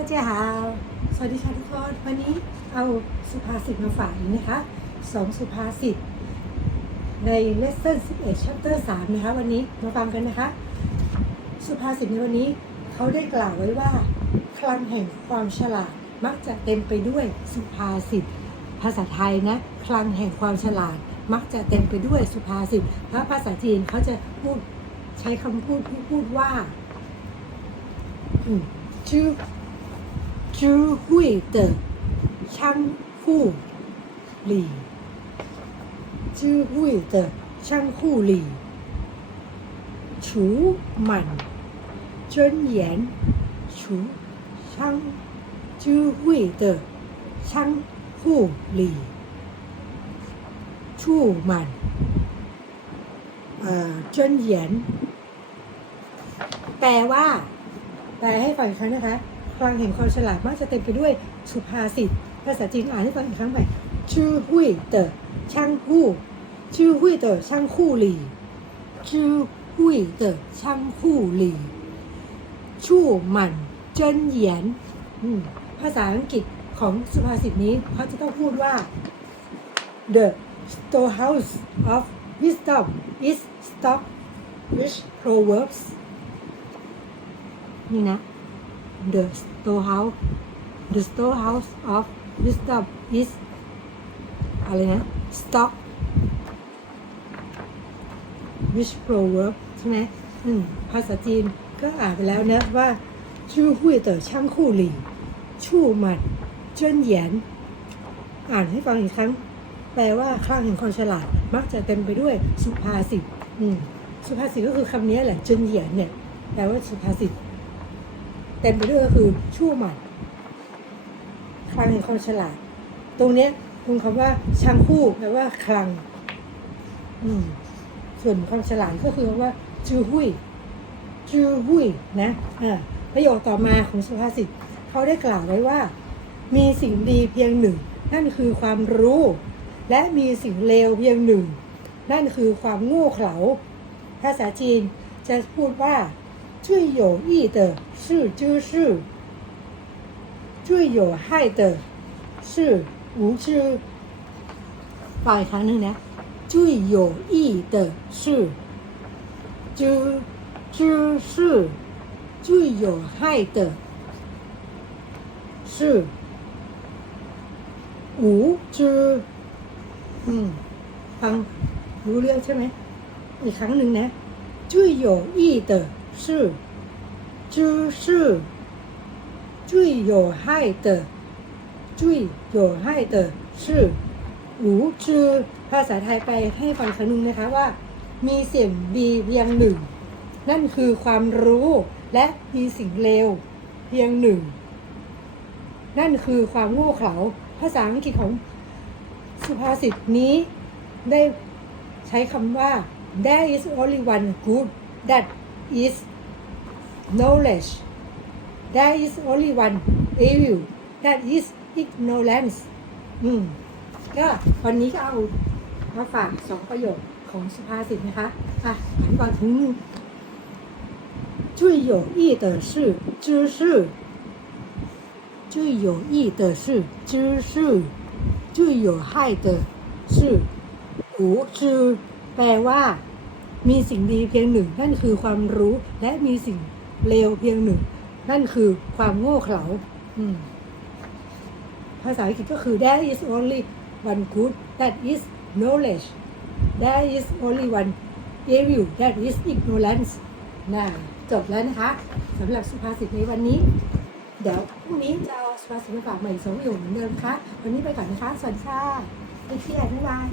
ก็จะหาสวัสดีค่ะทุกคนวันนี้เอาสุภาษิตมาฝากนะคะสองสุภาษิตใน lesson 11 chapter 3 นะคะ วันนี้มาฟังกันนะคะ สุภาษิตในวันนี้เขาได้กล่าวไว้ว่า คลังแห่งความฉลาดมักจะเต็มไปด้วยสุภาษิตภาษาไทยนะ คลังแห่งความฉลาดมักจะเต็มไปด้วยสุภาษิตแล้วภาษาจีนเขาจะพูดใช้คำพูดที่พูดว่า อืมชื่อ 智慧的หุ里，智慧的อช่า满尊严，储ห智慧的จื้อ满呃尊严แปลว่า แปลให้ฟังอีกครั้งนะคะ พลังแห่งความฉลาดมักจะเต็มไปด้วยสุภาษิต ภาษาจีนอ่านให้ฟังอีกครั้งไปชื่อหุยเต๋อช่างคู่ชื่อหุยเต๋อช่างคู่หลี่ชื่อหุยเต๋อช่างคู่หลี่ชู่หมันเจิ้นเหยียนภาษาอังกฤษของสุภาษิตนี้เขาจะต้องพูดว่า the storehouse of wisdom is stocked with proverbs นี่นะ the storehouse the storehouse of wisdom is อะไรนะ stock which proverb ใช่ไหมอืมภาษาจีนก็อ่านไปแล้วนะว่าชื่อหุยเต๋อช่างคู่หลี่ชู่หมัดเจิ้นเหยียน อ่านให้ฟังอีกครั้ง แปลว่าคลั่งแห่งความฉลาด มักจะเต็มไปด้วยสุภาษิตอืมสุภาษิตก็คือคำนี้แหละเจิ้นเหยียนเนี่ยแปลว่าสุภาษิต เต็มไปด้วยก็คือชั่วหมัดคลังแห่งความฉลาด ตรงเนี้ยตรงคำว่าช่างคู่แปลว่าคลัง อืมส่วนความฉลาดก็คือคำว่าจือหุยจือหุยนะอ่าประโยคต่อมาของสุภาษิตเขาได้กล่าวไว้ว่า มีสิ่งดีเพียงหนึ่ง นั่นคือความรู้ และมีสิ่งเลวเพียงหนึ่ง นั่นคือความโง่เขลาภาษาจีนจะพูดว่า 最有益的是知识，最有害的是无知。ฟังอีกครั้งหนึ่งนะ最有益的是知知识，最有害的是无知。อืมฟังรู้เรื่องใช่ไหม อีกครั้งหนึ่งนะ最有益的 是知识，最有害的，最有害的是无知ภาษาไทยไปให้ฟังครั้งหนึ่งนะคะว่า มีสิ่งดีเพียงหนึ่ง นั่นคือความรู้ และมีสิ่งเลวเพียงหนึ่ง นั่นคือความโง่เขลาภาษาอังกฤษของสุภาษิตนี้ได้ใช้คำว่า there is only one good that is knowledge there is only one evil that is ignorance อืมก็วันนี้ก็เอามาฝากสองประโยคของสุภาษิตนะคะ อ่ะอ่านก่อนถึง最有益的是知识最有益的是知识最有害的是无知แปลว่า มีสิ่งดีเพียงหนึ่ง นั่นคือความรู้และมีสิ่งเลวเพียงหนึ่ง นั่นคือความโง่เขลาภาษาอังกฤษก็คือ there is only one good that is knowledge there is only one evil that is ignorance นะจบแล้วนะคะสำหรับสุภาษิตในวันนี้ เดี๋ยวพรุ่งนี้จะเอาสุภาษิตมาฝากใหม่สองประโยคเหมือนเดิมค่ะ วันนี้ไปก่อนนะคะ สวัสดีค่ะไปเที่ยวบ๊ายบาย